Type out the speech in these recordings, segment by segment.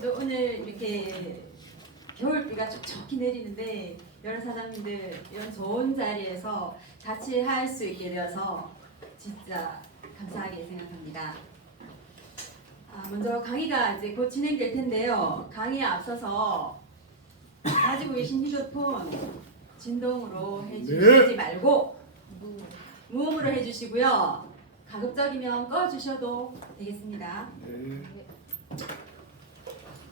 또 오늘 이렇게 겨울비가 촉촉히 내리는데 여러 사장님들 이런 좋은 자리에서 같이 할 수 있게 되어서 진짜 감사하게 생각합니다. 먼저 강의가 이제 곧 진행될 텐데요. 강의에 앞서서 가지고 계신 휴대폰 진동으로 해주시지 말고 무음으로 해주시고요. 가급적이면 꺼주셔도 되겠습니다.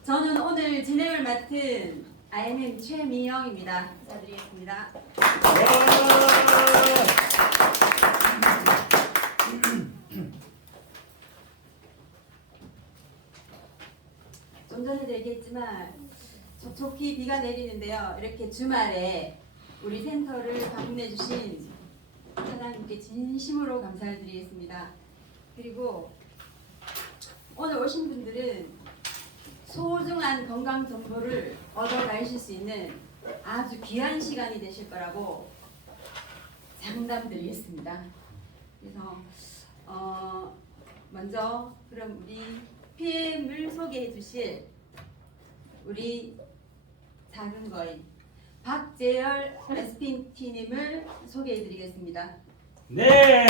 저는 오늘 진행을 맡은 IMM 최미영입니다. 인사드리겠습니다. 좀 전에도 얘기했지만 촉촉히 비가 내리는데요. 이렇게 주말에 우리 센터를 방문해 주신 사장님께 진심으로 감사를 드리겠습니다. 그리고 오늘 오신 분들은 소중한 건강 정보를 얻어가실 수 있는 아주 귀한 시간이 되실 거라고 장담드리겠습니다. 그래서 먼저 그럼 우리 PM을 소개해 주실 우리 작은 거인 박재열 SPT님을 소개해 드리겠습니다. 네.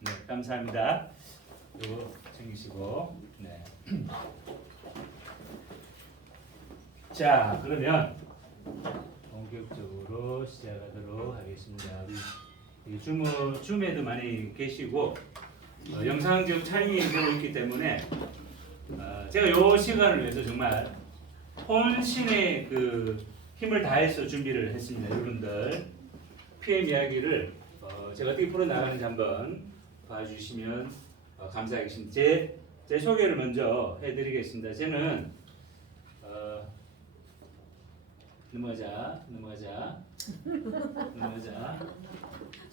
네, 감사합니다. 이거 챙기시고. 네. 자, 그러면 본격적으로 시작하도록 하겠습니다. 우리 줌에도 많이 계시고 영상 지금 촬영이 되고 있기 때문에 제가 이 시간을 위해서 정말 혼신의 그 힘을 다해서 준비를 했습니다. 여러분들 PM 이야기를 제가 어떻게 풀어나가는지 한번 봐주시면 감사하겠습니다. 제 소개를 먼저 해드리겠습니다. 저는 넘어가자.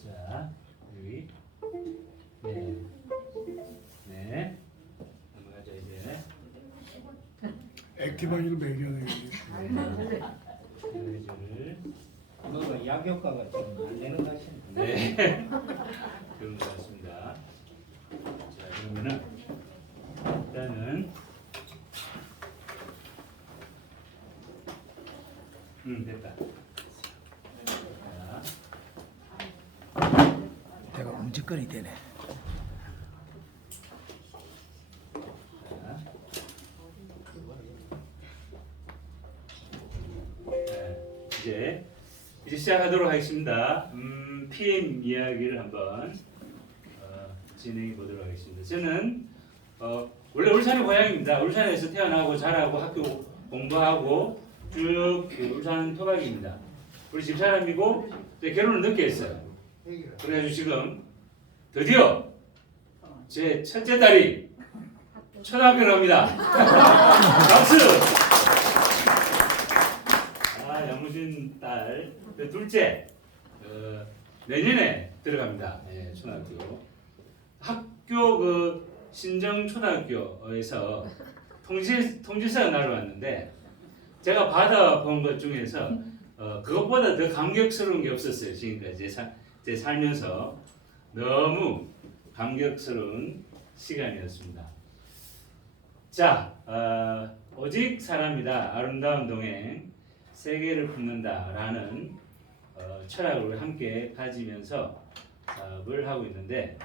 자, 여기 네. 넘어가자 이제. 액티바이를 먹여야 되겠네. 뭐 약효과가 좀 안 되는 것 같습니다. 네. 그런 것 같습니다. 자, 그러면은 일단은 됐다. 자, 내가 움직거리 되네. 이제 시작하도록 하겠습니다. PM 이야기를 한번 진행해 보도록 하겠습니다. 저는 원래 울산의 고향입니다. 울산에서 태어나고 자라고 학교 공부하고 쭉 울산 토박입니다. 우리 집사람이고 결혼을 늦게 했어요. 그래가지고 지금 드디어 제 첫째 딸이 초등학교를 갑니다. 박수! 양무진 딸, 둘째 내년에 들어갑니다. 네, 초등학교. 학교 그 신정 초등학교에서 통지서가 날아왔는데 제가 받아본 것 중에서 그것보다 더 감격스러운 게 없었어요. 지금까지 제 살면서 너무 감격스러운 시간이었습니다. 자, 오직 사람이다. 아름다운 동행. 세계를 품는다라는 철학을 함께 가지면서 사업을 하고 있는데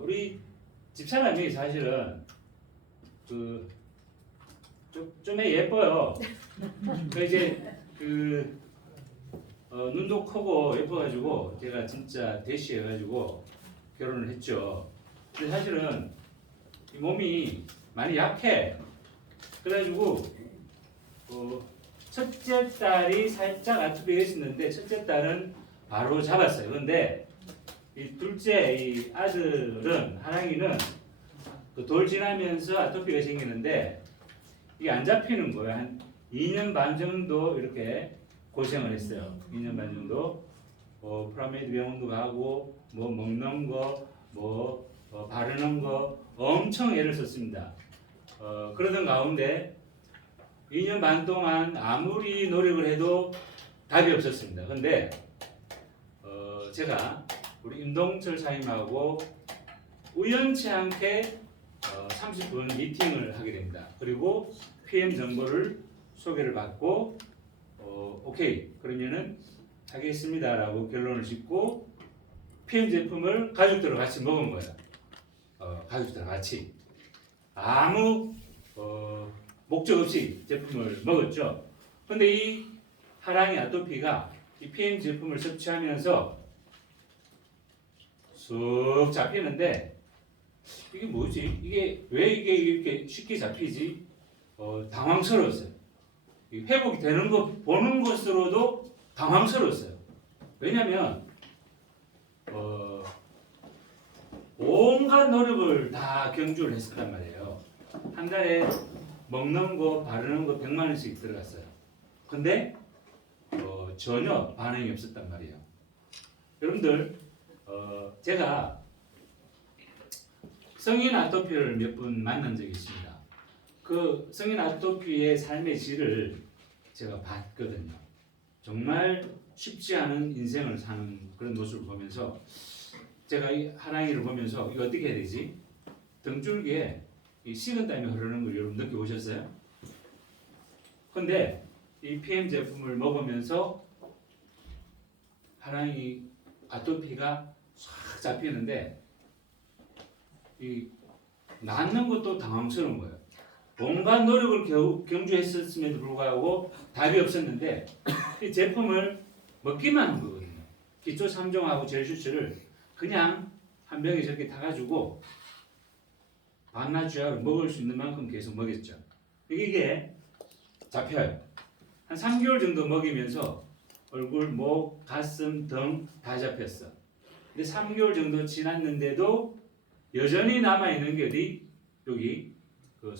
우리 집사람이 사실은 좀 예뻐요. 이제 눈도 크고 예뻐가지고 제가 진짜 대시해가지고 결혼을 했죠. 근데 사실은 이 몸이 많이 약해. 그래가지고 첫째 딸이 살짝 아토피가 있었는데 첫째 딸은 바로 잡았어요. 그런데 이 둘째 이 아들은 하랑이는 돌 지나면서 아토피가 생기는데 이게 안 잡히는 거예요. 한 2년 반 정도 이렇게 고생을 했어요. 2년 반 정도 프라메이드 병원도 가고 뭐 먹는 거, 바르는 거 엄청 애를 썼습니다. 그러던 가운데 2년 반 동안 아무리 노력을 해도 답이 없었습니다. 그런데 제가 우리 임동철 사님하고 우연치 않게 30분 미팅을 하게 됩니다. 그리고 PM 정보를 소개를 받고 오케이 그러면은 하겠습니다라고 결론을 짓고 PM 제품을 가족들과 같이 먹은 거야. 가족들과 같이 아무 목적 없이 제품을 먹었죠. 근데 이 하랑이 아토피가 이 PM 제품을 섭취하면서 쑥 잡히는데 이게 뭐지? 이게 왜 이게 이렇게 쉽게 잡히지? 당황스러웠어요. 이 회복이 되는 거 보는 것으로도 당황스러웠어요. 왜냐하면 온갖 노력을 다 경주를 했었단 말이에요. 한 달에 먹는 거, 바르는 거 100만 원씩 들어갔어요. 근데 전혀 반응이 없었단 말이에요. 여러분들 제가 성인 아토피를 몇 분 만난 적이 있습니다. 그 성인 아토피의 삶의 질을 제가 봤거든요. 정말 쉽지 않은 인생을 사는 그런 모습을 보면서 제가 이 하랑이를 보면서 이거 어떻게 해야 되지? 등줄기에 이 식은땀이 흐르는 걸 여러분 느껴보셨어요? 근데 이 PM 제품을 먹으면서 하랑이 아토피가 싹 잡히는데 이 낫는 것도 당황스러운 거예요. 온갖 노력을 경주했었음에도 불구하고 답이 없었는데 이 제품을 먹기만 한 거거든요. 기초 3종하고 젤슈스를 그냥 한 병에 저렇게 타가지고 반나주약을 먹을 수 있는 만큼 계속 먹였죠. 이게 잡혀요. 한 3개월 정도 먹이면서 얼굴, 목, 가슴, 등 다 잡혔어. 근데 3개월 정도 지났는데도 여전히 남아있는 게 어디? 여기 그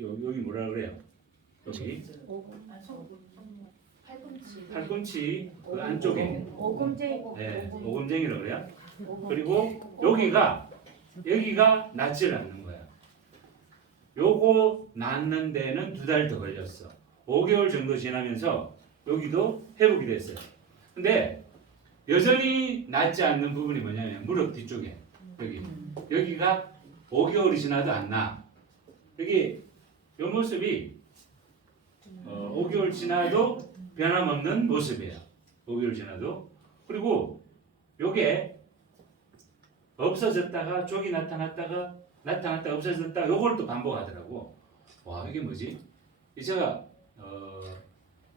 여기 뭐라 그래요? 여기 팔꿈치 그 안쪽에 오금쟁이. 네, 오금쟁이라고 그래요. 그리고 여기가 낫질 않는 거야. 요거 낫는 데는 2달 더 걸렸어. 5개월 정도 지나면서 여기도 회복이 됐어요. 근데 여전히 낫지 않는 부분이 뭐냐면 무릎 뒤쪽에 여기가 5개월이 지나도 안 나. 여기 요 모습이 5개월 지나도 변함없는 모습이에요. 5개월 지나도. 그리고 요게 없어졌다가 쪽이 나타났다가 없어졌다가 요걸 또 반복하더라고. 와 이게 뭐지? 제가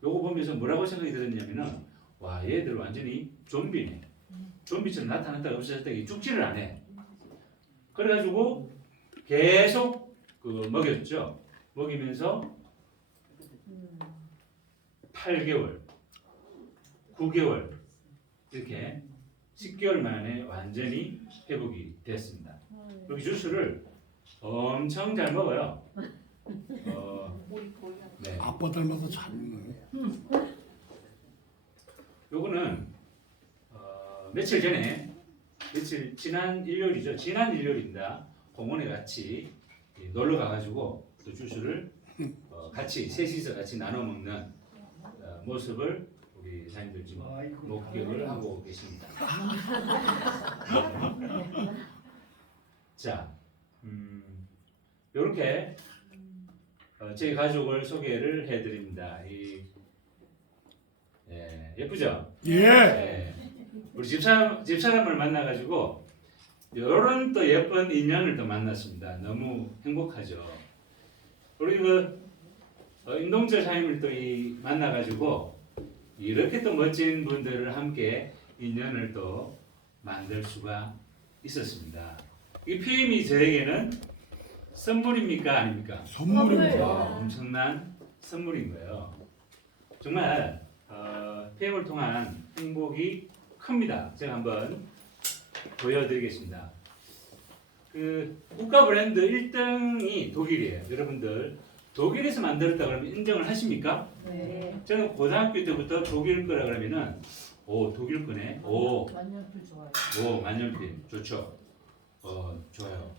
요거 보면서 뭐라고 생각이 들었냐면은 와 얘들 완전히 좀비네. 좀비처럼 나타났다가 없어졌다가 죽지를 않아. 그래가지고 계속 먹였죠. 먹이면서 8개월, 9개월 이렇게 10개월 만에 완전히 회복이 됐습니다. 여기 주스를 엄청 잘 먹어요. 네. 아빠 닮아서 잘 먹네. 요거는 며칠 전에 지난 일요일이죠. 지난 일요일입니다. 공원에 같이 놀러 가가지고 또 주스를 같이 셋이서 같이 나눠 먹는 모습을 우리 사장님들 지금 목격을 하고 계십니다. 자, 이렇게 저희 가족을 소개를 해드립니다. 예쁘죠? 예. 우리 집사람을 만나가지고 이런 또 예쁜 인연을 또 만났습니다. 너무 행복하죠. 우리 임동철 사장님을 또 만나가지고 이렇게 또 멋진 분들을 함께 인연을 또 만들 수가 있었습니다. 이 PM이 저에게는 선물입니까 아닙니까? 선물입니다. 엄청난 선물인 거예요. 정말 PM을 통한 행복이 큽니다. 제가 한번 보여드리겠습니다. 그 국가 브랜드 1등이 독일이에요. 여러분들 독일에서 만들었다 그러면 인정을 하십니까? 네. 저는 고등학교 때부터 독일 거라 그러면은 독일 거네. 만년필 좋아요. 만년필 좋죠. 좋아요.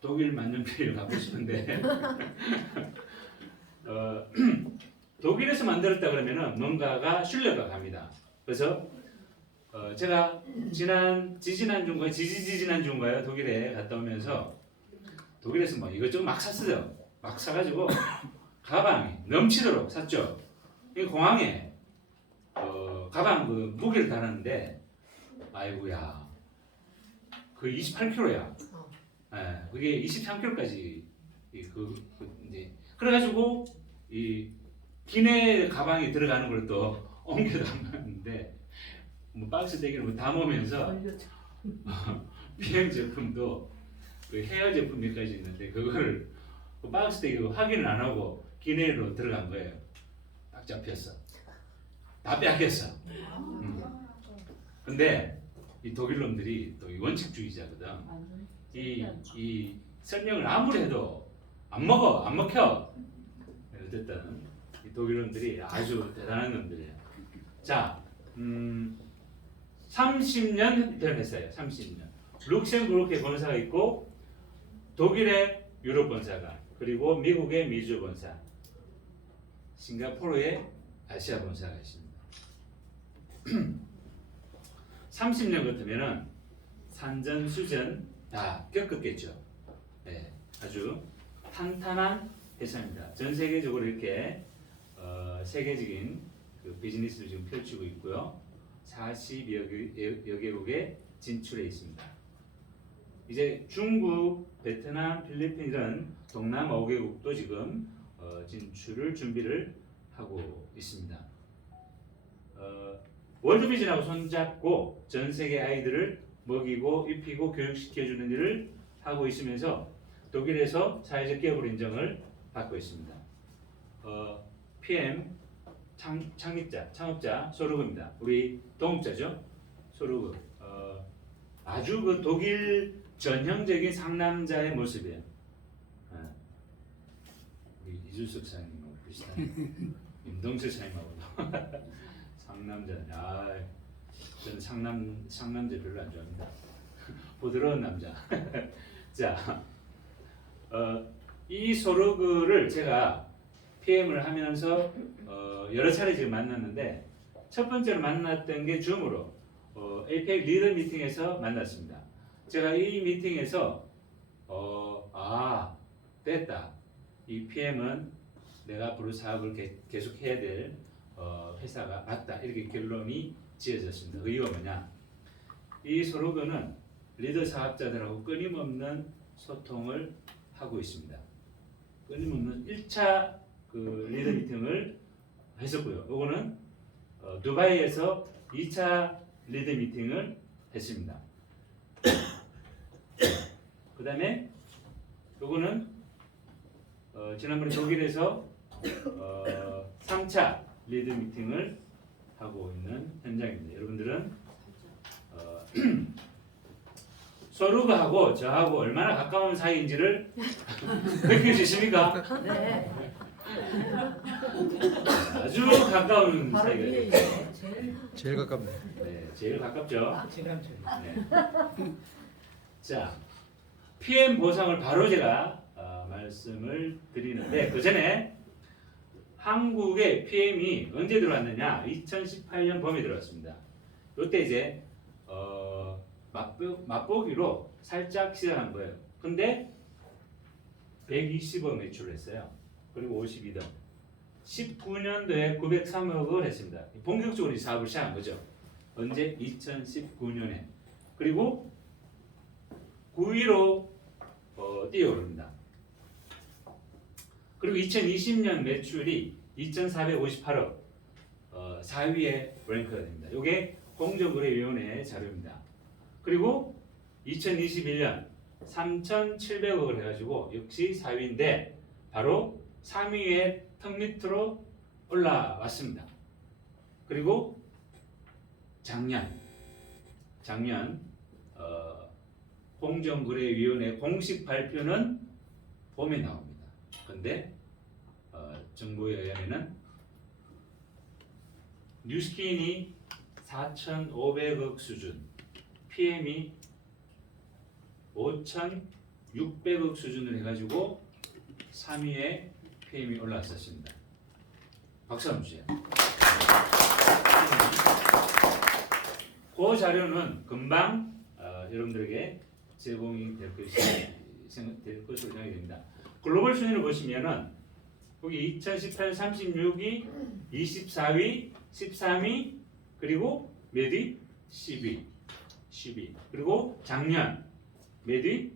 독일 만년필을 갖고 싶은데 독일에서 만들었다 그러면은 뭔가가 신뢰가 갑니다. 그래서 제가 지지난 주인가요? 독일에 갔다 오면서 독일에서 뭐 이것저것 막 샀어요. 막 사가지고 가방이 넘치도록 샀죠. 이 공항에 가방 그 무게를 달았는데 아이고야 그 28kg야. 예, 그게 23kg까지 이제 그래가지고 이 기내 가방에 들어가는 걸 또 옮겨 담았는데 뭐 박스 대기를 다 모으면서 비행 제품도 그 헤어 제품 몇 가지 있는데 그거를 그 박스 대기 확인을 안 하고 기내로 들어간 거예요. 딱 잡혔어. 다 뺏겼어. 근데 이 독일 놈들이 또 원칙주의자거든. 이 설명을 아무리 해도 안 먹혀. 어쨌든 이 독일 놈들이 아주 대단한 놈들이에요. 자, 30년 대표했어요. 30년. 룩셈부르크에 본사가 있고 독일의 유럽 본사가 그리고 미국의 미주 본사, 싱가포르의 아시아 본사가 있습니다. 30년 같으면은 산전수전 다 겪었겠죠. 네, 아주 탄탄한 회사입니다. 전 세계적으로 이렇게 세계적인 그 비즈니스를 지금 펼치고 있고요. 40여 개국에 진출해 있습니다. 이제 중국, 베트남, 필리핀 이런 동남아 5개국도 지금 진출을 준비를 하고 있습니다. 월드비전하고 손잡고 전 세계 아이들을 먹이고 입히고 교육시켜주는 일을 하고 있으면서 독일에서 사회적 기업으로 인정을 받고 있습니다. PM 창업자 소르그입니다. 우리 동업자죠. 소르그. 아주 그 독일 전형적인 상남자의 모습이에요. 우리 이준석 사장님하고 비슷한 임동철 사장님하고 상남자. 저는 상남자 별로 안 좋아합니다. 부드러운 남자. 자, 이 소르그를 제가 PM을 하면서 여러 차례 지금 만났는데 첫 번째로 만났던 게 줌으로 APEC 리더 미팅에서 만났습니다. 제가 이 미팅에서 됐다. 이 PM은 내가 앞으로 사업을 계속 해야 될 회사가 맞다. 이렇게 결론이 지어졌습니다. 그 이유가 뭐냐? 이 소르그는 리더 사업자들하고 끊임없는 소통을 하고 있습니다. 끊임없는 1차 그 리더 미팅을 했었고요. 이거는 두바이에서 2차 리더 미팅을 했습니다. 그 다음에 이거는 지난번에 독일에서 3차 리더 미팅을 하고 있는 현장입니다. 여러분들은 소르그하고 저하고 얼마나 가까운 사이인지를 느껴지십니까? 네. 아주 가까운 바로 사이가 위에 되죠. 제일 가깝네. 네, 제일 가깝죠. 친한척. 네. 자, PM 보상을 바로 제가 말씀을 드리는데 그 전에 한국의 PM이 언제 들어왔느냐? 2018년 봄에 들어왔습니다. 이때 이제 맛보기로 살짝 시작한 거예요. 근데 120억 매출을 했어요. 그리고 52등. 19년도에 903억을 했습니다. 본격적으로 이 사업을 시작한 거죠. 언제? 2019년에. 그리고 9위로 뛰어오릅니다. 그리고 2020년 매출이 2,458억 4위에 랭크가 됩니다. 이게 공정거래위원회 자료입니다. 그리고 2021년 3,700억을 해가지고 역시 4위인데 바로 3위의 턱 밑으로 올라왔습니다. 그리고 작년 공정거래위원회 공식 발표는 봄에 나옵니다. 근데 정보에 의하면은 뉴스킨이 4,500억 수준, PM이 5,600억 수준을 해가지고 3위에 PM이 올라왔었습니다. 박수 한번 주세요. 그 자료는 금방 여러분들에게 제공이 될 것으로 생각이 됩니다. 글로벌 순위를 보시면은 여기 2018 36위, 24위, 13위, 그리고 몇 위? 10위. 그리고 작년 몇 위?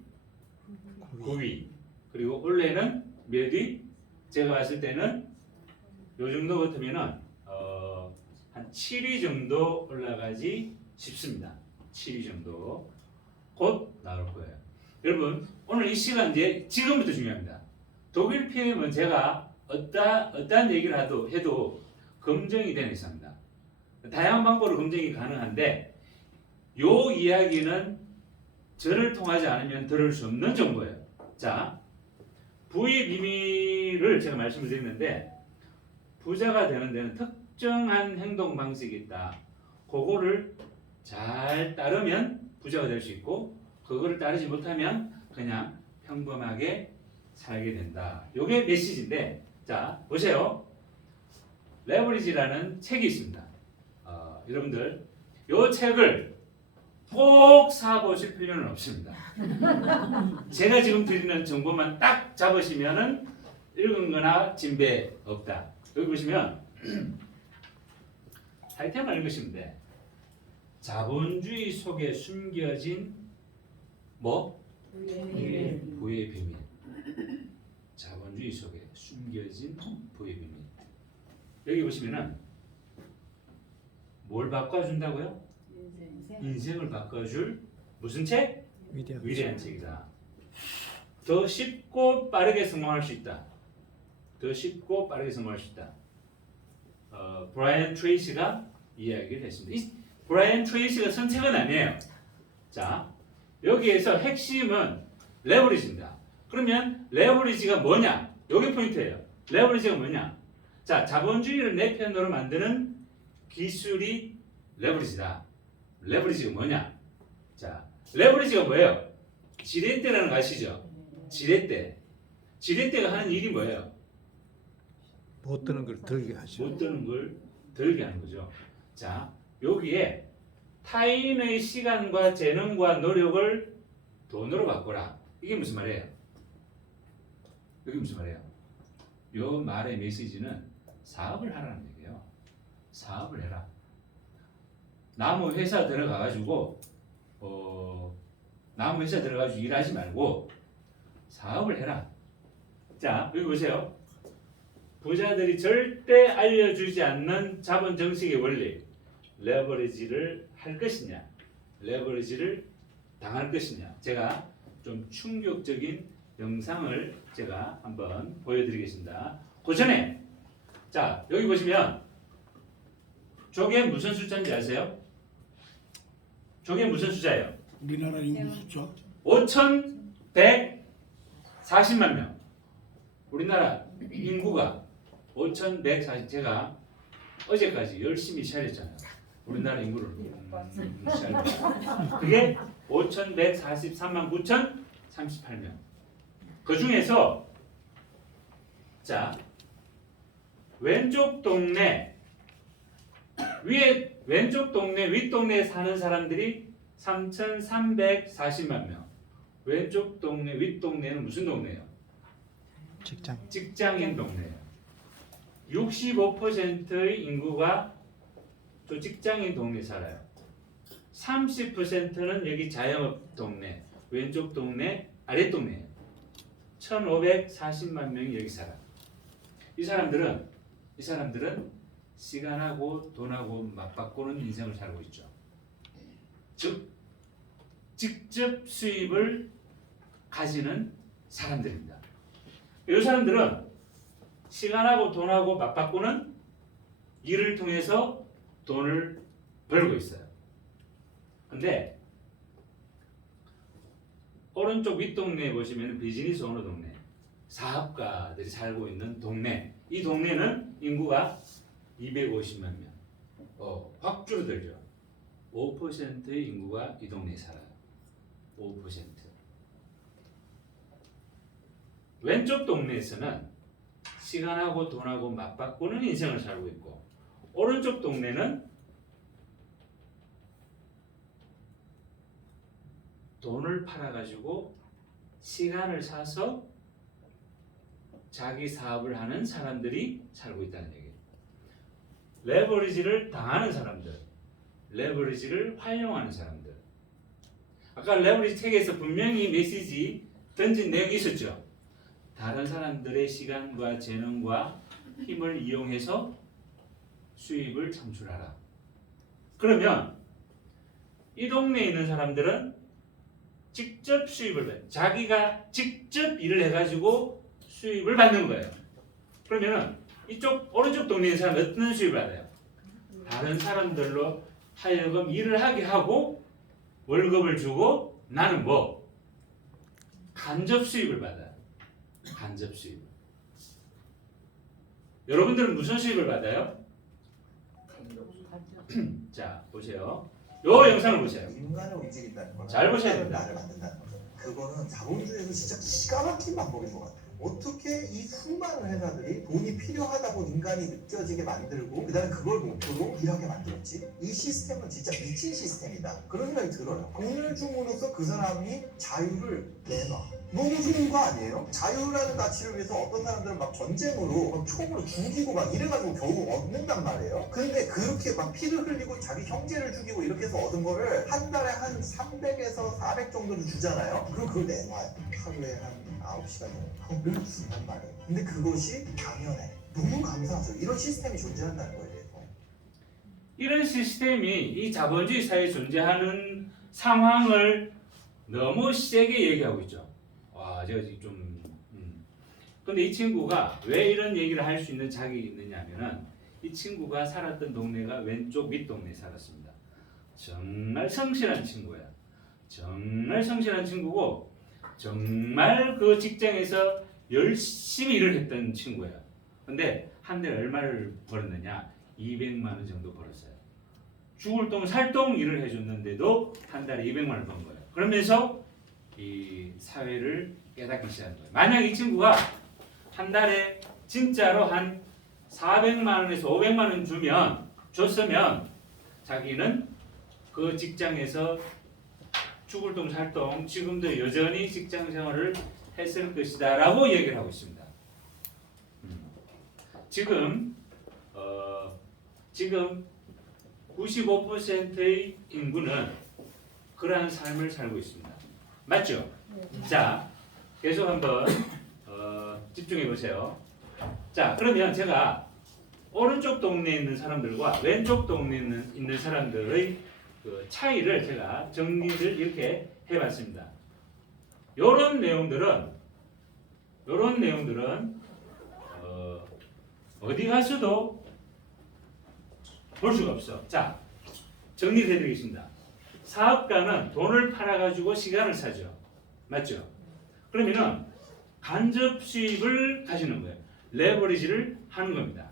9위. 그리고 올해는 몇 위? 제가 봤을 때는 요 정도 같으면은 한 7위 정도 올라가지 싶습니다. 7위 정도 곧 나올 거예요. 여러분 오늘 이 시간 이제 지금부터 중요합니다. 독일 PM은 제가 어떠한 얘기를 해도 검증이 되는 이상입니다. 다양한 방법으로 검증이 가능한데 요 이야기는 저를 통하지 않으면 들을 수 없는 정보예요. 자, 부의 비밀을 제가 말씀을 드렸는데 부자가 되는 데는 특정한 행동 방식이 있다. 그거를 잘 따르면 부자가 될 수 있고 그거를 따르지 못하면 그냥 평범하게 살게 된다. 요게 메시지인데 자 보세요. 레버리지라는 책이 있습니다. 여러분들 요 책을 꼭 사보실 필요는 없습니다. 제가 지금 드리는 정보만 딱 잡으시면은 읽은 거나 진배 없다. 여기 보시면 타이틀만 읽으시면 돼. 자본주의 속에 숨겨진 뭐? 부의 비밀. 자본주의 속에 숨겨진 부의 비밀. 여기 보시면은 뭘 바꿔준다고요? 인생을 바꿔줄 무슨 책? 위대한 책이다. 더 쉽고 빠르게 성공할 수 있다. 더 쉽고 빠르게 성공할 수 있다. 브라이언 트레이시가 이야기를 했습니다. 이 브라이언 트레이시가 쓴 책은 아니에요. 자, 여기에서 핵심은 레버리지입니다. 그러면 레버리지가 뭐냐? 여기 포인트예요. 레버리지가 뭐냐? 자, 자본주의를 내 편으로 만드는 기술이 레버리지다. 레버리지가 뭐냐? 자, 레버리지가 뭐예요? 지렛대라는 거 아시죠? 지렛대. 지렛대가 하는 일이 뭐예요? 못 드는 걸 들게 하죠. 못 드는 걸 들게 하는 거죠. 자, 여기에 타인의 시간과 재능과 노력을 돈으로 바꿔라. 이게 무슨 말이에요? 이게 무슨 말이에요? 이 말의 메시지는 사업을 하라는 얘기예요. 사업을 해라. 나무 회사 들어가가지고 나무 회사 들어가지고 일하지 말고 사업을 해라. 자, 여기 보세요. 부자들이 절대 알려주지 않는 자본 정식의 원리, 레버리지를 할 것이냐, 레버리지를 당할 것이냐. 제가 좀 충격적인 영상을 제가 한번 보여드리겠습니다. 그 전에 자 여기 보시면 저게 무슨 숫자인지 아세요? 저게 무슨 숫자예요? 우리나라 인구 숫자 5,140만 명. 우리나라 인구가 5,140. 제가 어제까지 열심히 샤렸잖아요. 우리나라 인구를 그게 5,143만 9,038명. 그 중에서 자 왼쪽 동네 왼쪽 동네 윗동네에 사는 사람들이 3,340만 명. 왼쪽 동네 윗동네는 무슨 동네예요? 직장인 동네예요. 65%의 인구가 저 직장인 동네에 살아요. 30%는 여기 자영업 동네, 왼쪽 동네, 아랫 동네예요. 1,540만 명이 여기 살아. 이 사람들은 시간하고 돈하고 맞바꾸는 인생을 살고 있죠. 즉 직접 수입을 가지는 사람들입니다. 이 사람들은 시간하고 돈하고 맞바꾸는 일을 통해서 돈을 벌고 있어요. 근데 오른쪽 윗동네에 보시면 비즈니스 오너 동네, 사업가들이 살고 있는 동네. 이 동네는 인구가 250만 명. 확 줄어들죠. 5%의 인구가 이 동네에 살아요. 5%. 왼쪽 동네에서는 시간하고 돈하고 맞바꾸는 인생을 살고 있고, 오른쪽 동네는 돈을 팔아가지고 시간을 사서 자기 사업을 하는 사람들이 살고 있다는 얘기예요. 레버리지를 당하는 사람들, 레버리지를 활용하는 사람들. 아까 레버리지 책에서 분명히 메시지 던진 내용이 있었죠. 다른 사람들의 시간과 재능과 힘을 이용해서 수입을 창출하라. 그러면 이 동네에 있는 사람들은 직접 수입을 받아요. 자기가 직접 일을 해가지고 수입을 받는 거예요. 그러면은 이쪽 오른쪽 동네에 있는 사람은 어떤 수입을 받아요? 다른 사람들로 하여금 일을 하게 하고 월급을 주고 나는 뭐? 간접 수입을 받아요. 간접 수입. 여러분들은 무슨 수입을 받아요? 자, 보세요. 요 영상을 보세요. 인간을 움직인다는 거는 잘 보셔야 됩니다. 나를 만든다는 거죠. 그거는 자본주의에서 진짜 기가 막힌 방법인 것 같아요. 어떻게 이 수많은 회사들이 돈이 필요하다고 인간이 느껴지게 만들고 그다음에 그걸 목표로 일하게 만들었지? 이 시스템은 진짜 미친 시스템이다. 그런 생각이 들어요. 돈을 줌으로써 그 사람이 자유를 내놔. 너무 좋은 거 아니에요? 자유라는 가치를 위해서 어떤 사람들은 막 전쟁으로 막 총으로 죽이고 막 이래가지고 겨우 얻는단 말이에요. 근데 그렇게 막 피를 흘리고 자기 형제를 죽이고 이렇게 해서 얻은 거를 한 달에 한 300에서 400 정도를 주잖아요. 그럼 그걸 내놔요. 하루에 한 9시간 정도 준단 말이에요. 근데 그것이 당연해. 너무 감사하죠. 이런 시스템이 존재한다는 거에 대해서. 이런 시스템이 이 자본주의 사회에 존재하는 상황을 너무 세게 얘기하고 있죠. 와, 제가 지금 좀. 근데 이 친구가 왜 이런 얘기를 할 수 있는 자격이 있느냐면은 이 친구가 살았던 동네가 왼쪽 밑동네에 살았습니다. 정말 성실한 친구야. 정말 성실한 친구고 정말 그 직장에서 열심히 일을 했던 친구야. 근데 한 달에 얼마를 벌었느냐? 200만 원 정도 벌었어요. 죽을 똥 살똥 일을 해줬는데도 한 달에 200만 원 번 거예요. 그러면서 이 사회를 깨닫기 시작한 거예요. 만약 이 친구가 한 달에 진짜로 한 400만 원에서 500만 원 줬으면 자기는 그 직장에서 죽을 똥 살똥 지금도 여전히 직장 생활을 했을 것이다 라고 얘기를 하고 있습니다. 지금 95%의 인구는 그러한 삶을 살고 있습니다. 맞죠? 자, 계속 한번 집중해 보세요. 자, 그러면 제가 오른쪽 동네에 있는 사람들과 왼쪽 동네에 있는 사람들의 그 차이를 제가 정리를 이렇게 해봤습니다. 요런 내용들은 어디 가서도 볼 수가 없어. 자, 정리를 해드리겠습니다. 사업가는 돈을 팔아가지고 시간을 사죠. 맞죠? 그러면은 간접 수입을 가지는 거예요. 레버리지를 하는 겁니다.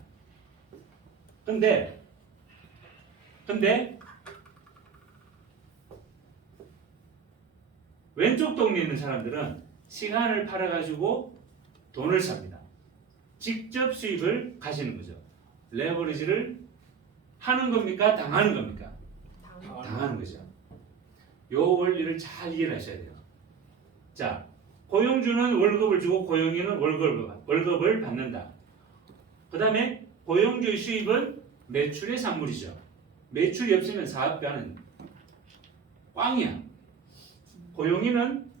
근데 왼쪽 동네에 있는 사람들은 시간을 팔아가지고 돈을 삽니다. 직접 수입을 가시는 거죠. 레버리지를 하는 겁니까? 당하는 겁니까? 당하는 거죠. 요 원리를 잘 이해를 하셔야 돼요. 자, 고용주는 월급을 주고 고용인은 월급을 받는다. 그 다음에 고용주의 수입은 매출의 산물이죠. 매출이 없으면 사업가는 꽝이야. 고용인은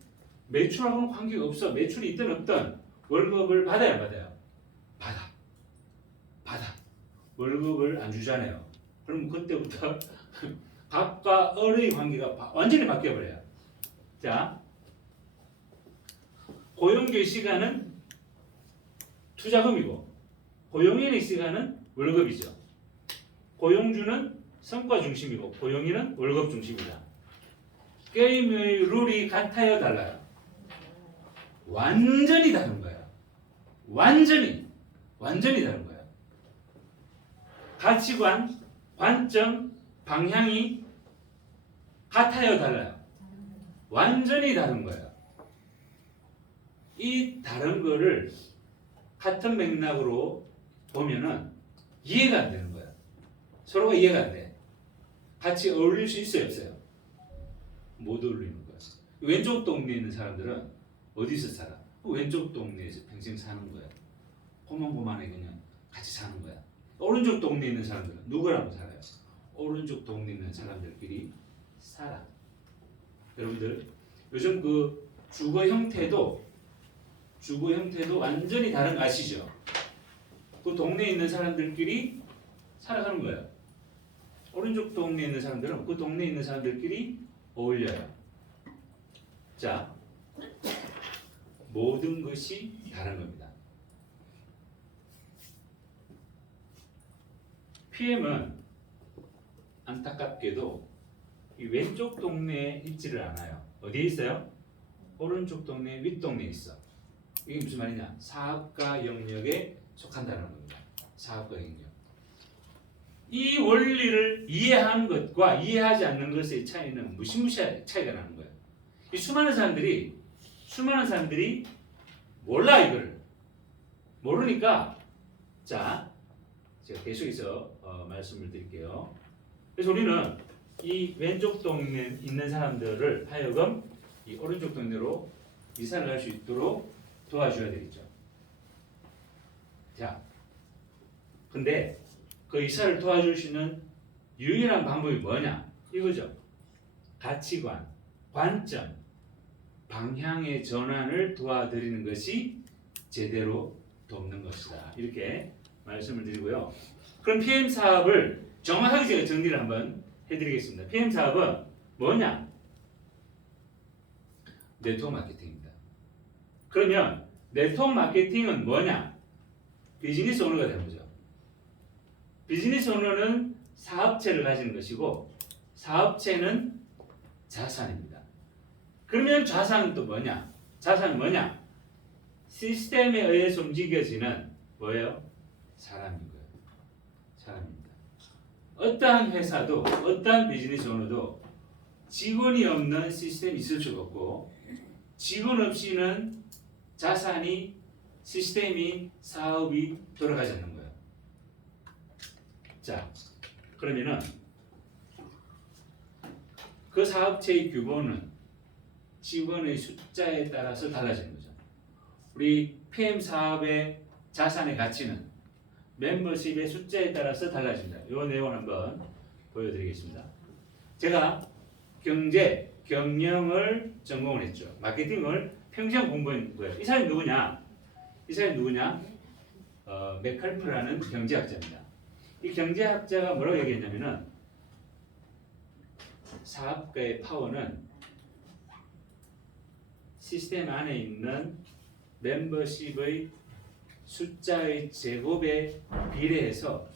매출하고는 관계가 없어. 매출이 있든 없든 월급을 받아야 받아요. 받아. 월급을 안 주잖아요. 그럼 그때부터 갑과 을의 관계가 완전히 바뀌어버려요. 자, 고용주의 시간은 투자금이고 고용인의 시간은 월급이죠. 고용주는 성과 중심이고 고용인은 월급 중심이다. 게임의 룰이 같아요, 달라요? 완전히 다른 거예요. 완전히 다른 거예요. 가치관, 관점, 방향이 같아요, 달라요? 완전히 다른 거예요. 이 다른 거를 같은 맥락으로 보면은 이해가 안 되는 거예요. 서로가 이해가 안 돼. 같이 어울릴 수 있어요, 없어요? 못 어울리는 거예요. 왼쪽 동네에 있는 사람들은 어디서 살아? 그 왼쪽 동네에서 평생 사는 거야. 고만고만하게 그냥 같이 사는 거야. 오른쪽 동네에 있는 사람들은 누구랑 살아요? 오른쪽 동네에 있는 사람들끼리 살아. 여러분들 요즘 그 주거 형태도 완전히 다른 거 아시죠? 그 동네에 있는 사람들끼리 살아가는 거예요. 오른쪽 동네에 있는 사람들은 그 동네에 있는 사람들끼리 어울려요. 자, 모든 것이 다른 겁니다. PM은 안타깝게도 이 왼쪽 동네에 있지를 않아요. 어디에 있어요? 오른쪽 동네 윗동네에 있어. 이게 무슨 말이냐? 사업가 영역에 속한다는 겁니다. 사업가 영역. 이 원리를 이해하는 것과 이해하지 않는 것의 차이는 무시무시한 차이가 나는 거예요. 이 수많은 사람들이 몰라 이걸. 모르니까 자, 제가 계속해서 말씀을 드릴게요. 그래서 우리는 이 왼쪽 동네에 있는 사람들을 하여금 이 오른쪽 동네로 이사를 갈 수 있도록 도와줘야 되겠죠. 자, 근데 그 이사를 도와줄 수 있는 유일한 방법이 뭐냐? 이거죠. 가치관, 관점, 방향의 전환을 도와드리는 것이 제대로 돕는 것이다. 이렇게 말씀을 드리고요. 그럼 PM 사업을 정확하게 제가 정리를 한번 해드리겠습니다. PM 사업은 뭐냐? 네트워크 마케팅입니다. 그러면 네트워크 마케팅은 뭐냐? 비즈니스 오너가 되는 거죠. 비즈니스 오너는 사업체를 가지는 것이고 사업체는 자산입니다. 그러면 자산은 또 뭐냐? 자산은 뭐냐? 시스템에 의해서 움직여지는 뭐예요? 사람인 거예요. 사람입니다. 어떠한 회사도 어떠한 비즈니스 오너도 직원이 없는 시스템이 있을 수가 없고 직원 없이는 자산이 시스템이 사업이 돌아가지 않는 거예요. 자, 그러면은 그 사업체의 규모는 직원의 숫자에 따라서 달라지는 거죠. 우리 PM 사업의 자산의 가치는 멤버십의 숫자에 따라서 달라집니다. 이 내용을 한번 보여드리겠습니다. 제가 경제, 경영을 전공을 했죠. 마케팅을 평생 공부한 거예요. 이 사람이 누구냐? 맥칼프라는 경제학자입니다. 이 경제학자가 뭐라고 얘기했냐면은 사업가의 파워는 시스템 안에 있는 멤버십의 숫자의 제곱에 비례해서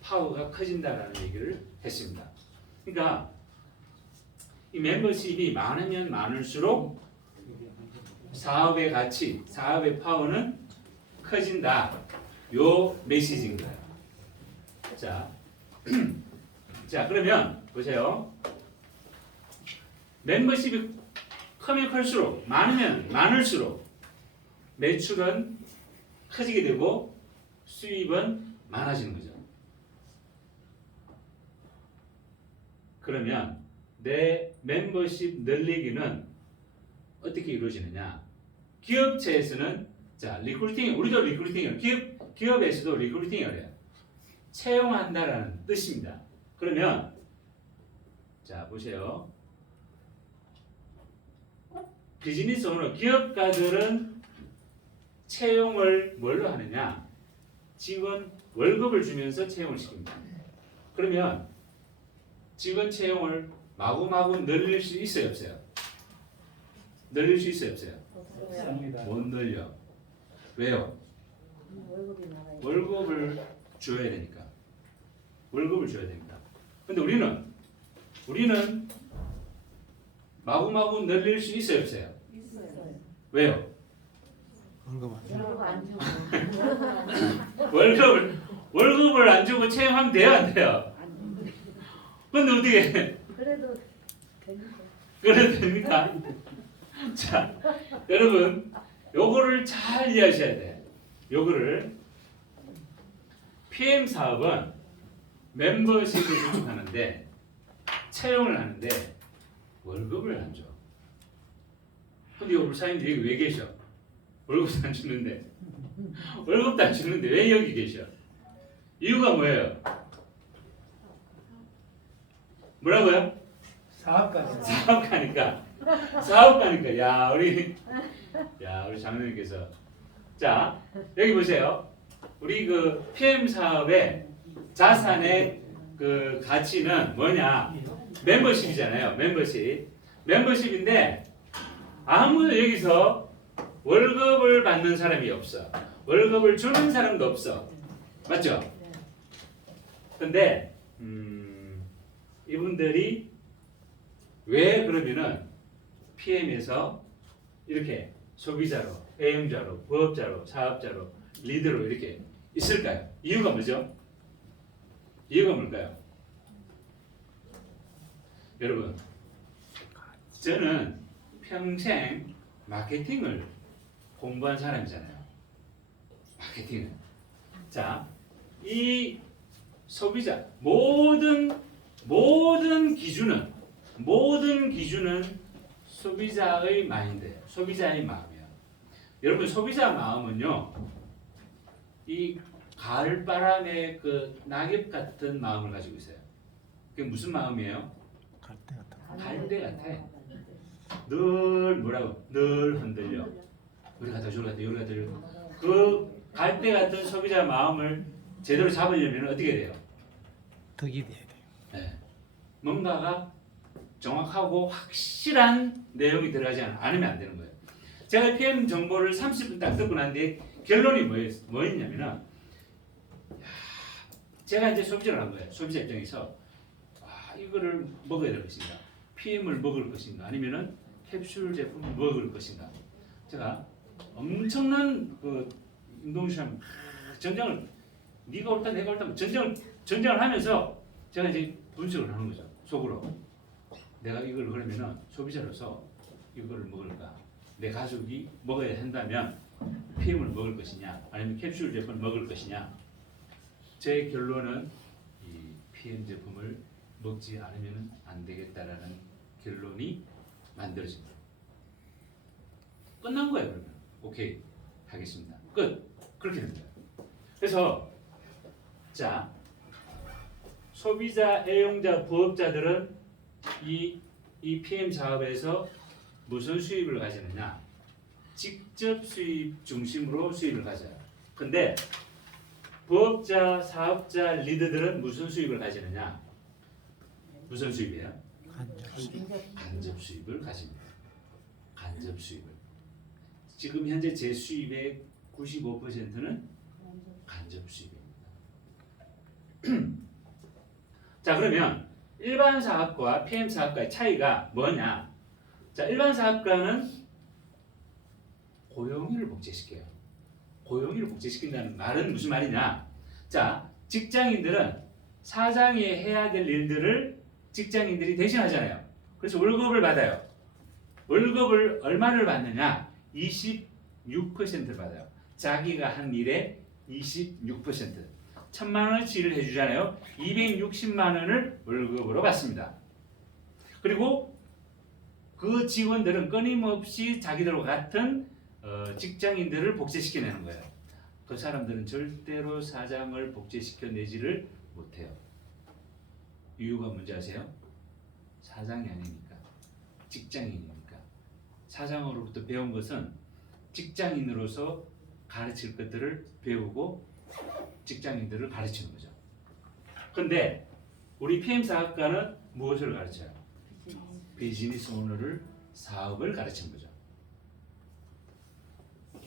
파워가 커진다라는 얘기를 했습니다. 그러니까 이 멤버십이 많으면 많을수록 사업의 가치, 사업의 파워는 커진다. 요 메시지인 거예요. 자, 자 그러면 보세요. 멤버십이 크면 클수록 많으면 많을수록 매출은 커지게 되고 수입은 많아지는 거죠. 그러면 내 멤버십 늘리기는 어떻게 이루어지느냐? 기업체에서는 자 리크루팅, 우리도 리크루팅을 기업에서도 리크루팅을 해요. 채용한다라는 뜻입니다. 그러면 자 보세요. 비즈니스 오너, 기업가들은 채용을 뭘로 하느냐? 직원 월급을 주면서 채용을 시킵니다. 그러면 직원 채용을 마구마구 늘릴 수 있어요, 없어요? 늘릴 수 있어요, 없어요? 없습니다. 못 늘려. 왜요? 월급이 나가요. 월급을 줘야 되니까. 월급을 줘야 됩니다. 근데 우리는 마구마구 늘릴 수 있어요, 없어요? 있어요. 왜요? 월급 안 줘. 월급 안 주고. 월급을 안 주고 채용하면 돼요, 안 돼요? 근데 어떻게 그래도 됩니다. 그래도 됩니까? 자, 여러분 요거를 잘 이해하셔야 돼. 요거를 PM 사업은 멤버십을 구축하는데 채용을 하는데 월급을 안 줘. 근데 우리 사장님들 여기 왜 계셔? 월급도 안 주는데. 월급도 안 주는데 왜 여기 계셔? 이유가 뭐예요? 뭐라고요? 사업가는 사업가니까. 야 우리 장로님께서 자 여기 보세요. 우리 그 PM 사업의 자산의 그 가치는 뭐냐? 멤버십이잖아요. 멤버십인데 아무도 여기서 월급을 받는 사람이 없어. 월급을 주는 사람도 없어. 맞죠? 근데 이분들이 왜 그러면은 PM에서 이렇게 소비자로, 애용자로, 부업자로, 사업자로, 리더로 이렇게 있을까요? 이유가 뭐죠? 이유가 뭘까요? 여러분, 저는 평생 마케팅을 공부한 사람이잖아요. 마케팅을. 자, 이 소비자 모든 기준은 소비자의 마인드예요. 소비자의 마음이에요. 여러분 소비자 마음은요, 이 가을 바람의 그 낙엽 같은 마음을 가지고 있어요. 그게 무슨 마음이에요? 갈대 같은 거. 갈대 같아. 늘 뭐라고? 늘 흔들려. 우리 갔다 저리 갔다 여기 갔다 저리 갔다. 그 갈대 같은 소비자 마음을 제대로 잡으려면 어떻게 돼요? 덕이 돼야 돼. 네. 뭔가가 정확하고 확실한 내용이 들어가지 않으면 안 되는 거예요. 제가 PM 정보를 30분 딱 듣고 난 뒤에 결론이 뭐였냐면은 제가 이제 소비자를 한 거예요. 소비자 입장에서 이거를 먹어야 될 것인가, PM을 먹을 것인가, 아니면은 캡슐 제품을 먹을 것인가. 제가 엄청난 그 임동시랑 전쟁을 네가 옳다 내가 옳다 전쟁을 하면서 제가 이제 분석을 하는 거죠. 속으로 내가 이걸 그러면은 소비자로서 이거를 먹을까, 내 가족이 먹어야 한다면 PM을 먹을 것이냐, 아니면 캡슐 제품을 먹을 것이냐. 제 결론은 이 PM 제품을 먹지 않으면 안 되겠다라는 결론이 만들어집니다. 끝난 거예요. 그러면 오케이 하겠습니다. 끝. 그렇게 됩니다. 그래서 자 소비자, 애용자, 부업자들은 이 PM 사업에서 무슨 수입을 가지느냐? 직접 수입 중심으로 수입을 가져요. 근데 부업자, 사업자, 리더들은 무슨 수입을 가지느냐? 무슨 수입이에요? 간접 수입을 가집니다. 간접 수입을. 지금 현재 제 수입의 95%는 간접 수입입니다. 자 그러면 일반 사업과 PM 사업과의 차이가 뭐냐? 자 일반 사업가는 고용인을 복제시켜요. 고용인을 복제시킨다는 말은 무슨 말이냐? 자 직장인들은 사장이 해야 될 일들을 직장인들이 대신하잖아요. 그래서 월급을 받아요. 월급을 얼마를 받느냐? 26%를 받아요. 자기가 한 일의 26%. 1,000만 원어치 일을 해주잖아요. 260만 원을 월급으로 받습니다. 그리고 그 직원들은 끊임없이 자기들과 같은 직장인들을 복제시켜내는 거예요. 그 사람들은 절대로 사장을 복제시켜내지를 못해요. 이유가 뭔지 아세요? 사장이 아니니까. 직장인이니까. 사장으로부터 배운 것은 직장인으로서 가르칠 것들을 배우고 직장인들을 가르치는 거죠. 근데 우리 PM 사업가는 무엇을 가르쳐요? 비즈니스 오너를 사업을 가르치는 거죠.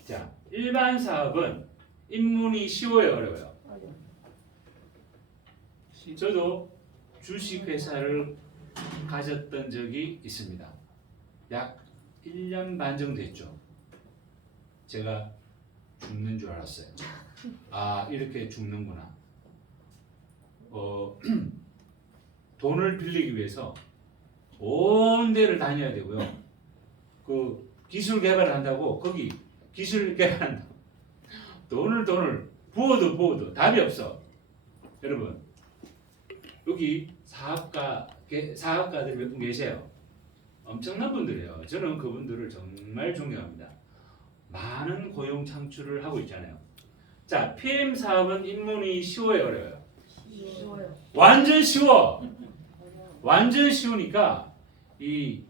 자, 일반 사업은 입문이 쉬워요, 어려워요? 저도 주식 회사를 가졌던 적이 있습니다. 약 1년 반 정도 했죠. 제가 죽는 줄 알았어요. 아, 이렇게 죽는구나. 돈을 빌리기 위해서 온 데를 다녀야 되고요. 그 기술 개발을 한다고 거기 기술 개발한다고 돈을 부어도 답이 없어. 여러분 여기 사업가들이 몇 분 계세요. 엄청난 분들이에요. 저는 그분들을 정말 존경합니다. 많은 고용 창출을 하고 있잖아요. 자, PM 사업은 입문이 쉬워요, 어려워요? 쉬워요. 완전 쉬워. 완전 쉬우니까 이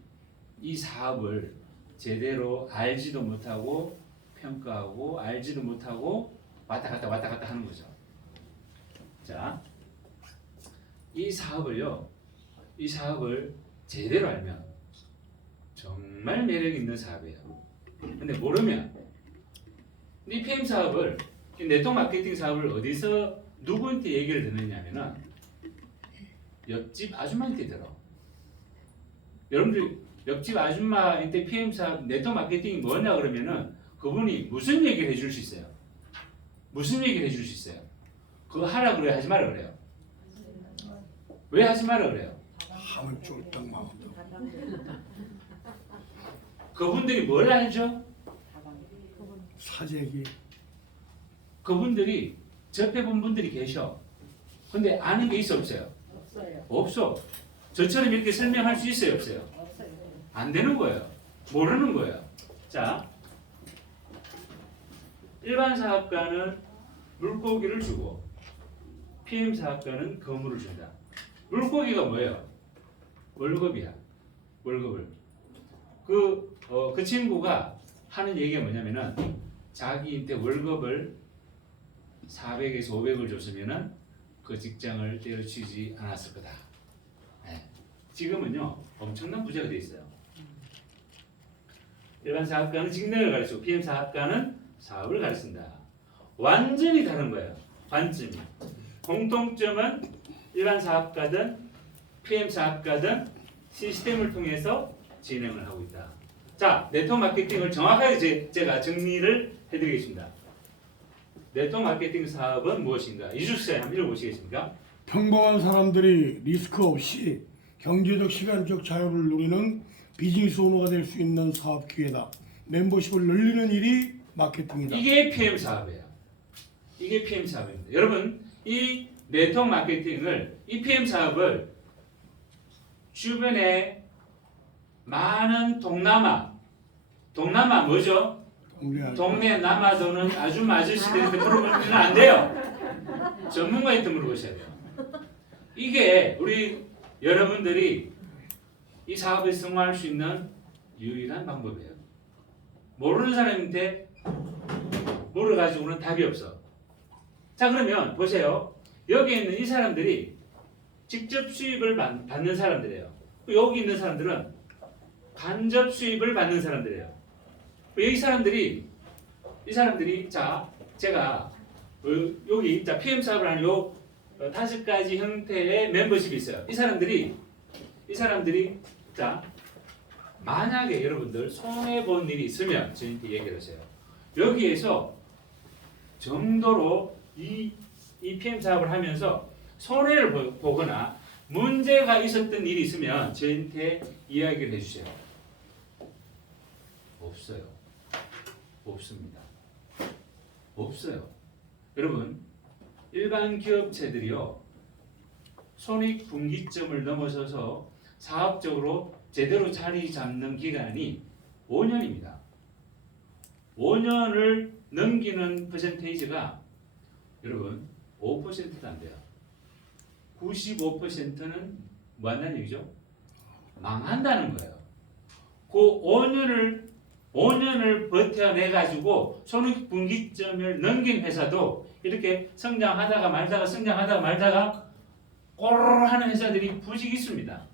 사업을 제대로 알지도 못하고 평가하고 알지도 못하고 왔다 갔다 하는 거죠. 자, 이 사업을 제대로 알면 정말 매력 있는 사업이에요. 근데 모르면 이 PM 사업을, 이 네트워크 마케팅 사업을 어디서 누구한테 얘기를 듣느냐면은 옆집 아줌마한테 들어. 여러분들 옆집 아줌마한테 PM 사업 네트워크 마케팅이 뭐냐 그러면은 그분이 무슨 얘기를 해줄 수 있어요? 무슨 얘기를 해줄 수 있어요? 그거 하라 그래요? 하지 마라 그래요? 왜 하지 마라 그래요? 하면 쫄딱 망한다. 그분들이 뭘 알죠? 사재기. 그분들이 접해본 분들이 계셔. 근데 아는 게 있어 없어요? 없어요. 없어. 저처럼 이렇게 설명할 수 있어요 없어요? 없어요. 안 되는 거예요. 모르는 거예요. 자, 일반 사업가는 물고기를 주고 PM 사업가는 거물을 준다. 물고기가 뭐예요? 월급이야. 월급을. 그 친구가 하는 얘기가 뭐냐면은 자기한테 월급을 400에서 500을 줬으면은 그 직장을 때려치지 않았을 거다. 네. 지금은요 엄청난 부자가 돼 있어요. 일반 사업가는 직능을 가르치고 PM 사업가는 사업을 가르친다. 완전히 다른 거예요. 관점이. 공통점은 일반 사업가든 PM 사업가든 시스템을 통해서 진행을 하고 있다. 자, 네트워크 마케팅을 정확하게 제가 정리를 해드리겠습니다. 네트워크 마케팅 사업은 무엇인가? 이주세 한번 읽어보시겠습니까? 평범한 사람들이 리스크 없이 경제적 시간적 자유를 누리는 비즈니스 오너가 될 수 있는 사업 기회다. 멤버십을 늘리는 일이 마케팅이다. 이게 PM 사업이에요. 이게 PM 사업입니다. 여러분, 이 네트워크 마케팅을, 이 PM 사업을 주변에 많은 동남아 뭐죠? 동네 남아도는 아줌마 아저씨들한테 물어보면 안 돼요. 전문가한테 물어보셔야 돼요. 이게 우리 여러분들이 이 사업에 성공할 수 있는 유일한 방법이에요. 모르는 사람한테 물어가지고는 답이 없어. 자, 그러면 보세요. 여기 있는 이 사람들이 직접 수입을 받는 사람들이에요. 여기 있는 사람들은 간접 수입을 받는 사람들이에요. 이 사람들이 자, 제가 여기 자 PM 사업을 하는 요 5가지 형태의 멤버십이 있어요. 이 사람들이 자, 만약에 여러분들 손해 본 일이 있으면 저한테 얘기를 하세요. 여기에서 정도로 이 PM 사업을 하면서 손해를 보거나 문제가 있었던 일이 있으면 저한테 이야기를 해주세요. 없어요. 없습니다. 없어요. 여러분, 일반 기업체들이요 손익분기점을 넘어서서 사업적으로 제대로 자리 잡는 기간이 5년입니다. 5년을 넘기는 퍼센테이지가 여러분 5%도 안 돼요. 95%는 뭐 한다는 얘기죠? 망한다는 거예요. 그 5년을 버텨내 가지고 손익분기점을 넘긴 회사도 이렇게 성장하다가 말다가 꼬르르 하는 회사들이 부직 있습니다.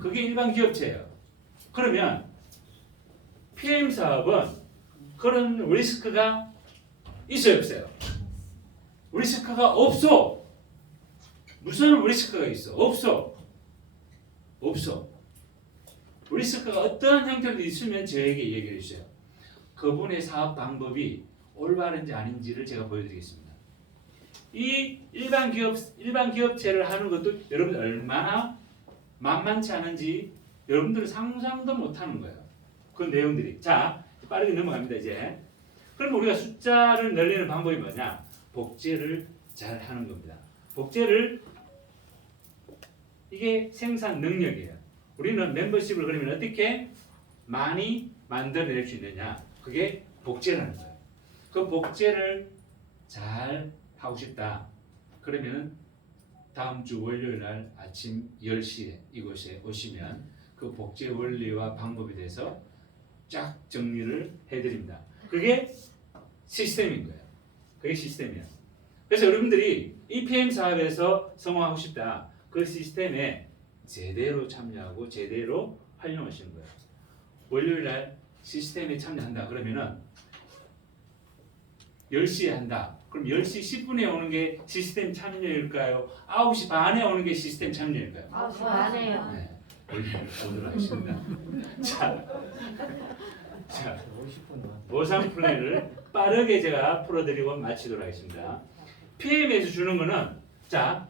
그게 일반 기업체예요. 그러면 PM 사업은 그런 리스크가 있어요, 없어요? 리스크가 없어. 무슨 리스크가 있어? 없어. 리스크가 어떠한 형태로 있으면 저에게 얘기해 주세요. 그분의 사업 방법이 올바른지 아닌지를 제가 보여드리겠습니다. 이 일반 기업체를 하는 것도 여러분 얼마나 만만치 않은지 여러분들은 상상도 못하는 거예요. 그 내용들이. 자, 빠르게 넘어갑니다 이제. 그럼 우리가 숫자를 늘리는 방법이 뭐냐? 복제를 잘 하는 겁니다. 복제를 이게 생산 능력이에요. 우리는 멤버십을 그러면 어떻게 많이 만들어낼 수 있느냐? 그게 복제라는 거예요. 그 복제를 잘 하고 싶다. 그러면 다음 주 월요일 날 아침 10시에 이곳에 오시면 그 복제 원리와 방법에 대해서 쫙 정리를 해드립니다. 그게 시스템인 거예요. 그게 시스템이야. 그래서 여러분들이 EPM 사업에서 성공하고 싶다. 그 시스템에 제대로 참여하고 제대로 활용하시는 거예요. 월요일 날 시스템에 참여한다. 그러면은 10시에 한다. 그럼 10시 10분에 오는 게 시스템 참여일까요? 9시 반에 오는 게 시스템 참여일까요? 아, 좋아하네요. 네. 오늘 하겠습니다. 자, 50분 보상 플랜을 빠르게 제가 풀어드리고 마치도록 하겠습니다. PM에서 주는 거는 자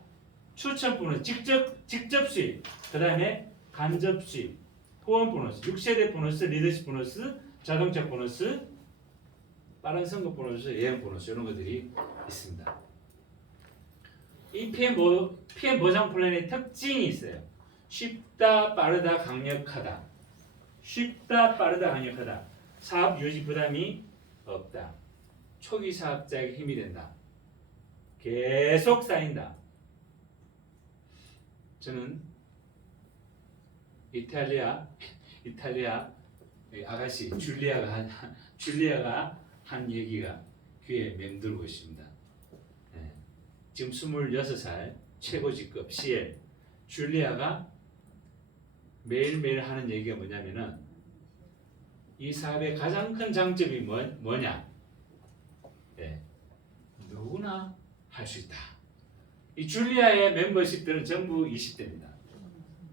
추천 보너스, 직접 수입, 그 다음에 간접 수입, 후원 보너스, 6세대 보너스, 리더십 보너스, 자동차 보너스, 빠른 선거 보너스, 예행 보너스 이런 것들이 있습니다. 이 PM 보상 플랜의 특징이 있어요. 쉽다, 빠르다, 강력하다. 쉽다, 빠르다, 강력하다. 사업 유지 부담이 없다. 초기 사업자에게 힘이 된다. 계속 쌓인다. 저는 이탈리아 아가씨 줄리아가 한 얘기가 귀에 맴돌고 있습니다. 네. 지금 26살 최고 직급 CL 줄리아가 매일매일 하는 얘기가 뭐냐면은 이 사업의 가장 큰 장점이 뭐냐? 네. 누구나 할 수 있다. 이 줄리아의 멤버십들은 전부 20대입니다.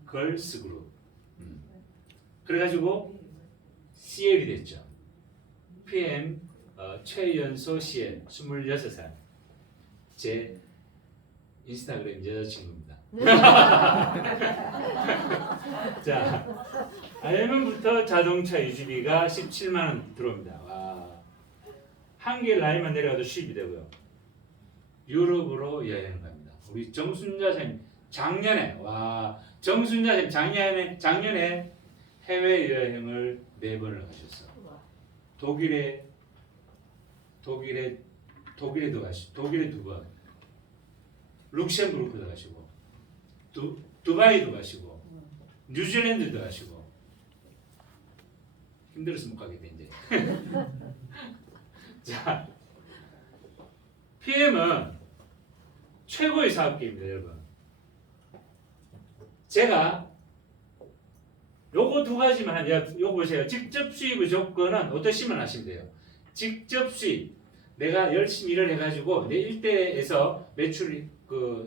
걸스 그룹. 그래가지고 CL이 됐죠. PM 최연소 CL 26살. 제 인스타그램 여자친구입니다. 자, 알면부터 자동차 유지비가 17만 원 들어옵니다. 와, 한 개 라인만 내려가도 수입이 되고요. 유럽으로 여행을 갑니다. 우리 정순자 선생님 작년에 작년에 해외 여행을 4번을 가셨어. 독일에도 가시고 독일에 2번, 룩셈부르크도 가시고 두바이도 가시고 뉴질랜드도 가시고 힘들어서 못 가겠다 이제. 자, PM은 최고의 사업계입니다, 여러분. 제가 요거 2가지만 하면 요거 보세요. 직접 수입의 조건은 어떠시면 하시면 돼요. 직접 수입. 내가 열심히 일을 해가지고 내 일대에서 매출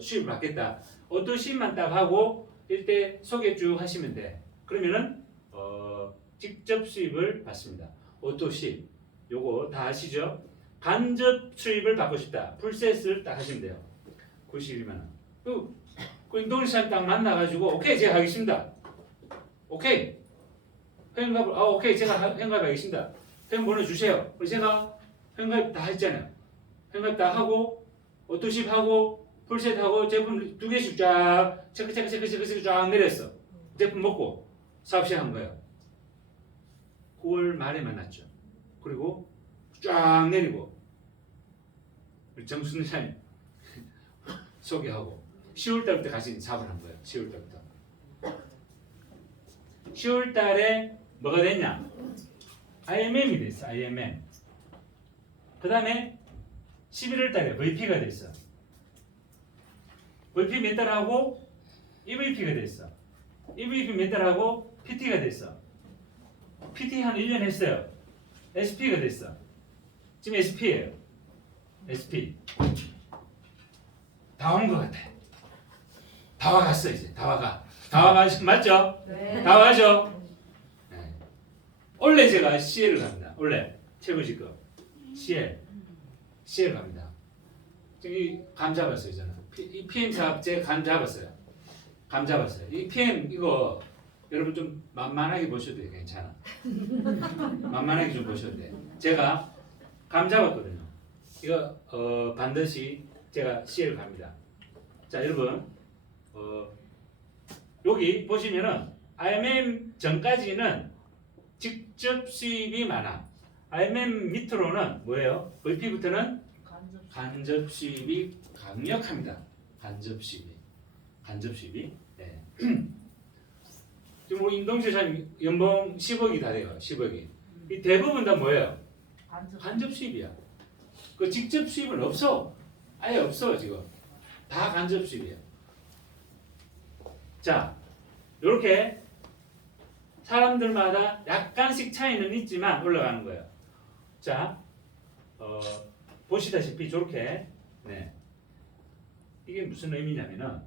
수입을 받겠다. 어떠시만 딱 하고 일대 소개 쭉 하시면 돼. 그러면은 직접 수입을 받습니다. 오토시 요거 다 아시죠? 간접 수입을 받고 싶다. 풀셋을 딱 하시면 돼요. 91만 원. 그 인도네시아 딱 만나가지고 오케이 제가 하겠습니다. 오케이 회원가입 오케이 제가 회원가입하겠습니다. 회원 번호 주세요. 그래서 제가 회원가입 다 했잖아요. 회원가입 다 하고 오토십 하고 풀셋 하고 제품 2개씩 쫙 체크 쫙 내렸어. 제품 먹고 사업 시작한 거예요. 9월 말에 만났죠. 그리고 쫙 내리고 정순사님 소개하고 10월 달부터 같이 사업을 한 거예요. 10월 달부터. 10월 달에 뭐가 됐냐? IMM이 됐어. IMM. 그 다음에 11월 달에 VP가 됐어. VP 몇 달 하고 EVP가 됐어. EVP 몇 달 하고 PT가 됐어. PT 한 1년 했어요. SP가 됐어. 지금 SP예요. SP. 다 온 것 같아. 다 와갔어 이제. 다 와가 맞죠? 네. 다 와죠? 네. 원래 제가 CL을 갑니다. 원래 최고 직급 CL 갑니다. 저기 감 잡았어요 저는. 이 PM 사업제 감 잡았어요. 이 PM 이거 여러분 좀 만만하게 보셔도 돼요. 괜찮아. 만만하게 좀 보셔도 돼. 제가 감 잡았거든요. 이거 반드시 제가 CL 갑니다. 자 여러분 여기 보시면은 IMF 전까지는 직접 수입이 많아. IMF 밑으로는 뭐예요? VP부터는 간접 수입이 강력합니다. 간접 수입이. 네. 지금 우리 임동재 사님 연봉 10억이 다 돼요. 10억이. 이 대부분 다 뭐예요? 간접 수입이야. 그 직접 수입은 없어. 아예 없어 지금. 다 간접 수입이야. 자, 이렇게 사람들마다 약간씩 차이는 있지만 올라가는 거예요. 자, 보시다시피 저렇게 네. 이게 무슨 의미냐면은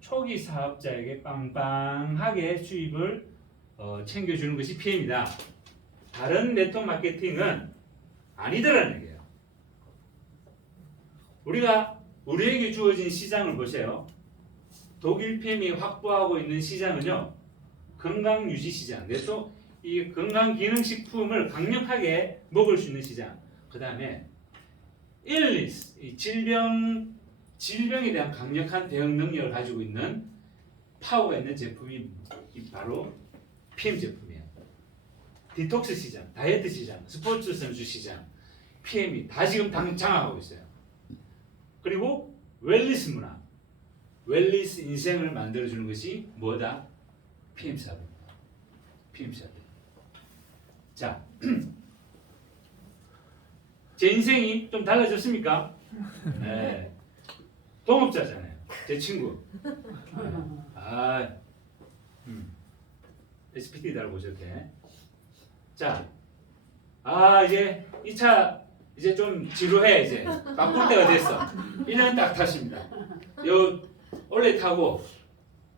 초기 사업자에게 빵빵하게 수입을 챙겨주는 것이 PM이다. 다른 네트워크 마케팅은 아니더라는 얘기예요. 우리에게 주어진 시장을 보세요. 독일 PM이 확보하고 있는 시장은요, 건강 유지 시장, 또 이 건강 기능 식품을 강력하게 먹을 수 있는 시장. 그 다음에 일리스, 이 질병에 대한 강력한 대응 능력을 가지고 있는 파워가 있는 제품이 바로 PM 제품이에요. 디톡스 시장, 다이어트 시장, 스포츠 선수 시장, PM이 다 지금 장악하고 있어요. 그리고 웰리스 문화, 웰리스 인생을 만들어주는 것이 뭐다? PM 사업입니다. PM 사업. 자, 제 인생이 좀 달라졌습니까? 네. 동업자잖아요. 제 친구. SPD 달고 저렇게. 자, 이제 이 차 이제 좀 지루해 이제 바꿀 때가 됐어. 1년 딱 탔습니다. 요 올해 타고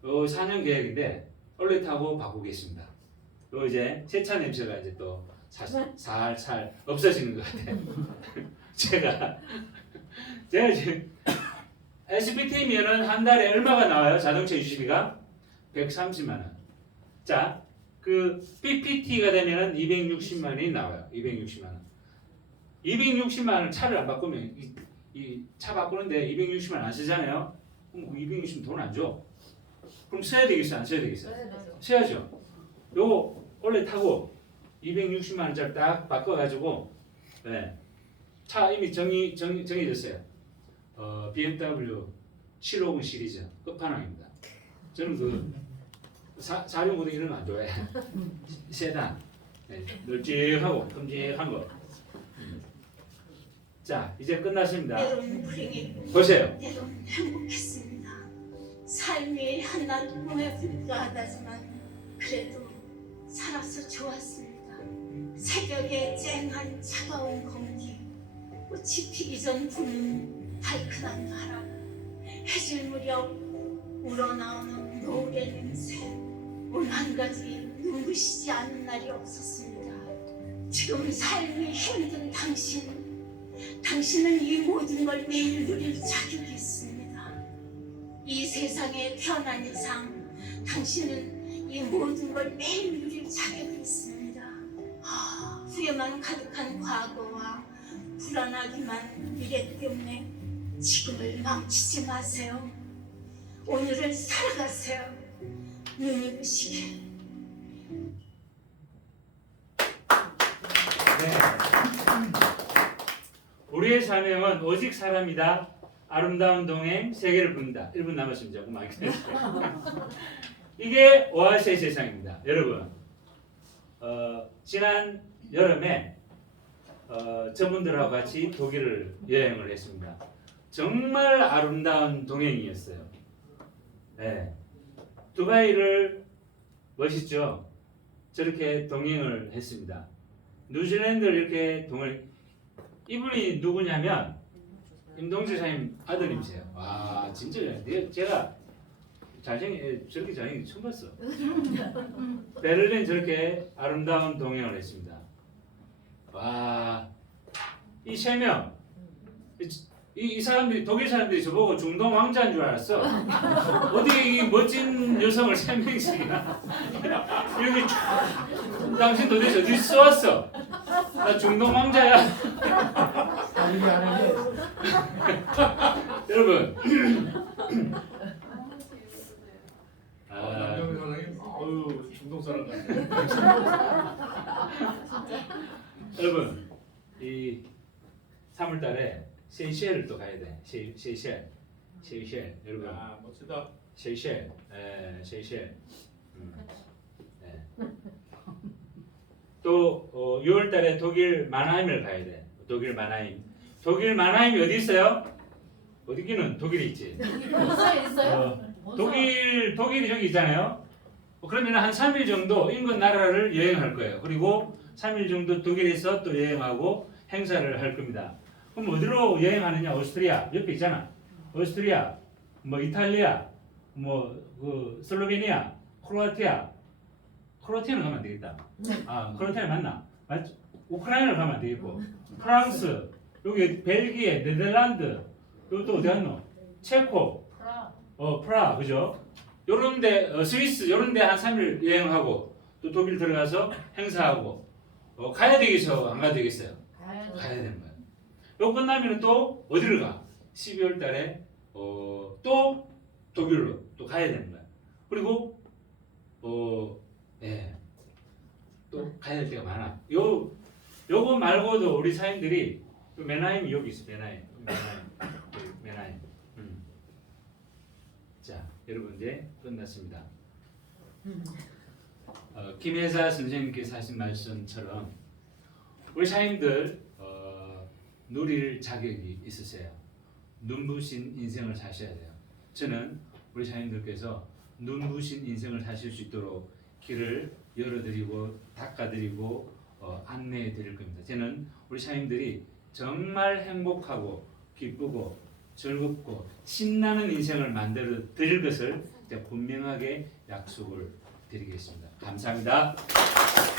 요 4년 계획인데 올해 타고 바꾸겠습니다. 요 이제 새 차 냄새가 이제 또 살살 없어지는 것 같아요. 제가 지금 SPT면은 한 달에 얼마가 나와요? 자동차 유지비가 130만 원. 자, 그 PPT가 되면은 260만 원이 나와요. 260만 원. 260만 원 차를 안 바꾸면 이 차 바꾸는데 260만 원 안 쓰잖아요. 그럼 260만 돈 안 줘. 그럼 써야 되겠어, 안 써야 되겠어? 써야죠. 요거 원래 타고 260만 원짜리 딱 바꿔가지고 네. 차 이미 정해졌어요. BMW 750 시리즈 끝판왕입니다. 저는 그 460 이런 거 안 좋아해. 세단, 네. 널찍하고 큼직한 거. 자, 이제 끝났습니다. 때론 불행했고 보세요. 때론 행복했습니다. 삶이 한낱 꿈에 불과하다지만 그래도 살아서 좋았습니다. 새벽에 쨍한 차가운 공기, 꽃이 피기 전 부는 달큰한 바람, 해질 무렵 우러나오는 노을의 냄새, 온 한 가지 눈부시지 않은 날이 없었습니다. 지금 삶이 힘든 당신은 이 모든 걸 매일 누릴 자격이 있습니다. 이 세상에 태어난 이상 당신은 이 모든 걸 매일 누릴 자격이 있습니다. 후회만 가득한 과거와 불안하기만 미래 때문에 지금을 망치지 마세요. 오늘을 살아가세요. 눈이 부시게. 네. 우리의 사명은 오직 사람이다. 아름다운 동행 세계를 부른다. 1분 남았습니다. 조금 많이 기다려주세요. 이게 오아시스의 세상입니다. 여러분, 지난 여름에 저분들하고 같이 독일을 여행을 했습니다. 정말 아름다운 동행이었어요. 네. 두바이를 멋있죠? 저렇게 동행을 했습니다. 뉴질랜드를 이렇게 이분이 누구냐면 임동재 사님 아드님이세요. 와, 진짜 제가 저렇게 잘생긴 처음 봤어. 베를린 저렇게 아름다운 동행을 했습니다. 와, 이 세 명, 이 사람들이 독일 사람들이 저보고 중동 왕자인 줄 알았어. 어떻게 이 멋진 여성을 세 명씩이나 여기 쫙, 당신 도대체 어디서 왔어? 나 중동 왕자야. 여러분, 남경희 사장님, 여러분 이 3월달에 세이셸을 또 가야 돼. 세이셸 여러분. 아, 멋지다. 세이셸. 네. 또 6월달에 독일 마나임을 가야 돼. 독일 마나임이 어디 있어요? 어디기는 독일에 있지. 있어요? 독일이 저기 있잖아요. 그러면 한 3일 정도 인근 나라를 여행할 거예요. 그리고 3일 정도 독일에서 또 여행하고 행사를 할 겁니다. 그럼 어디로 여행하느냐? 오스트리아 옆에 있잖아. 오스트리아, 뭐 이탈리아, 그 슬로베니아, 크로아티아는 가면 안 되겠다. 아, 크로아티아 맞나? 맞죠? 우크라이나를 가면 안 되겠고, 프랑스, 여기 벨기에, 네덜란드, 여기 또 어디 갔노? 체코, 프라, 그죠? 요런데 스위스, 요런데 한 3일 여행하고 또 독일 들어가서 행사하고 가야 되겠어, 안 가야 되겠어요? 가야 되는 거예요. 요 끝나면 또 어디를 가? 12월달에 또 독일로 또 가야 되는 거야. 그리고 또 가야 될 때가 많아. 요거 말고도 우리 사인들이 메나임이 여기 있어. 메나임. 자, 여러분 이제 끝났습니다. 김혜사 선생님께서 하신 말씀처럼 우리 사인들 누릴 자격이 있으세요. 눈부신 인생을 사셔야 돼요. 저는 우리 사인들께서 눈부신 인생을 사실 수 있도록 길을 열어드리고 닦아드리고 안내해 드릴 겁니다. 저는 우리 사인들이 정말 행복하고 기쁘고 즐겁고 신나는 인생을 만들어 드릴 것을 제가 분명하게 약속을 드리겠습니다. 감사합니다.